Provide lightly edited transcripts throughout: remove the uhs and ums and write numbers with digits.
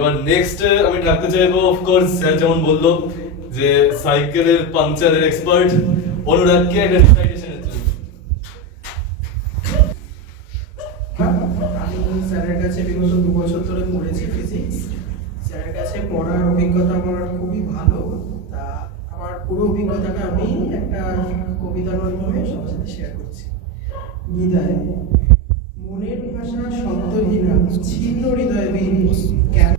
এবার নেক্সট আমি ডাকতে চাইবো অফকোর্স স্যার যেমন বললো যে সাইকেলের পাংচারের এক্সপার্ট অনুরাগকে একটা রিসাইটেশনের জন্য। আমি স্যারের কাছে বিগত 2 বছর ধরে পড়েছি ফিজিক্স। স্যারের কাছে পড়ার অভিজ্ঞতা আমার খুবই ভালো। তা আমার পুরো অভিজ্ঞতাটা আমি একটা কবিতার মাধ্যমে সবার সাথে শেয়ার করছি। বিদায়। মনের ভাষা শব্দহীনা ছিন্ন হৃদয়হীন কেন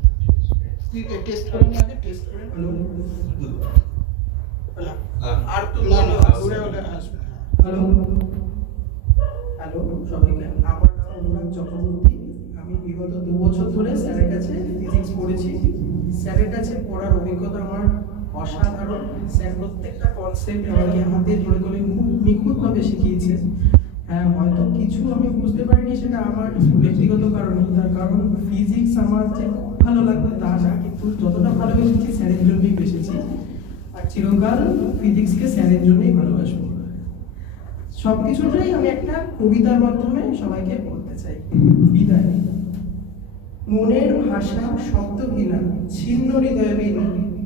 টেস্ট করেন আগে টেস্ট করেন। হ্যালো আর তুমি ঘুরে আসবে। হ্যালো হ্যালো সবাইকে, আমার নাম অনুরাগ চক্রবর্তী। আমি বিগত 2 বছর ধরে স্যারের কাছে ফিজিক্স পড়েছি। স্যারের কাছে পড়ার অভিজ্ঞতা আমার অসাধারণ। স্যার প্রত্যেকটা কনসেপ্ট আমাকে হাতে ধরে ধরে খুব নিখুঁতভাবে শিখিয়েছে। হ্যাঁ, হয়তো কিছু আমি বুঝতে পারিনি, সেটা আমার ব্যক্তিগত কারণে। তার কারণ ফিজিক্স আমার যে খুব ভালো লাগতো তা না, কিন্তু যতটা ভালোবেসেছি স্যারের জন্যই বেসেছি। আর চিরকাল ফিজিক্সকে স্যারের জন্যই ভালোবাসবো। সবকিছুটাই আমি একটা কবিতার মাধ্যমে সবাইকে বলতে চাই। বিদায়। মনের ভাষা শব্দহীনা ছিন্ন হৃদয়হীন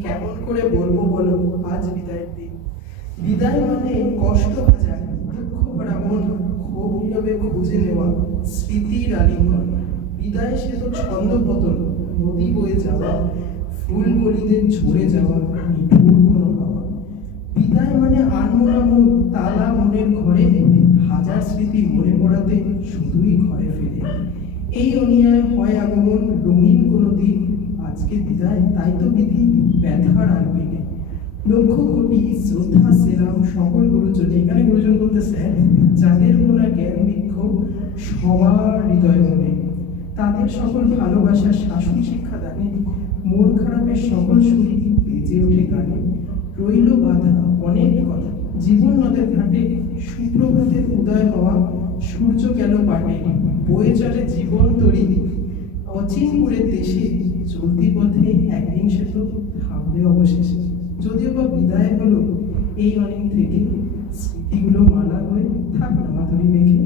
কেমন করে বলবো বলো আজ বিদায়ের দিন। বিদায় মানে কষ্ট হাজার, দুঃখ ভরা মন ক্ষোভ নীরবে খুঁজে নেওয়া স্মৃতির আলিঙ্গন। বিদায় সে তো ছন্দপতন, নদী বয়ে যাওয়া, ফুল কলিতে ঝরে যাওয়া নিঠুর কোনো হাওয়া। বিদায় মানে আনমনা মুখ তালা মনের ঘরে, হাজার স্মৃতি মনে পড়াতে শুধুই ঘরে ফিরে। এই অনিয়ায় হয় আগমন রঙিন কোনো দিন, আজকে বিদায় তাই তো বিধি ব্যথার আর বিনে। লক্ষ কোটি শ্রদ্ধা সেলাম সকল গুরুজনে, এখানে গুরুজন বলতে স্যার, যাদের গোনা জ্ঞান বিক্ষোভ সবার হৃদয় মনে, তাদের সকল ভালোবাসার শাসন শিক্ষা দানে, মন খারাপের সকল সুরি বেজে ওঠে গানে। রইল বাধা অনেক কথা জীবন নদের ঘাটে, সুপ্রভাতের উদয় হওয়া সূর্য গেল পাটে, বয়ে চলে জীবন তরি অচিনপুরের দেশে, চলতি পথে একদিন সে তো থামবে অবশেষে। যদিও বা বিদায় হলো এই অনেক থেকে, স্মৃতিগুলো মালা হয়ে থাক না মাধুরী মেখে,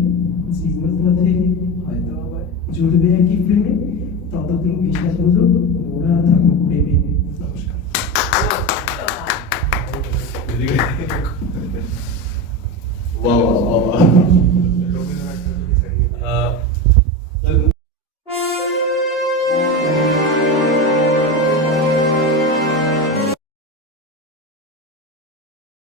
জীবন পথে হয়তো আবার জুড়বে একই প্রেমে, ততদিন বিষাদগুলো ওরা থাকুক প্রেমে। নমস্কার। Wow, wow, wow.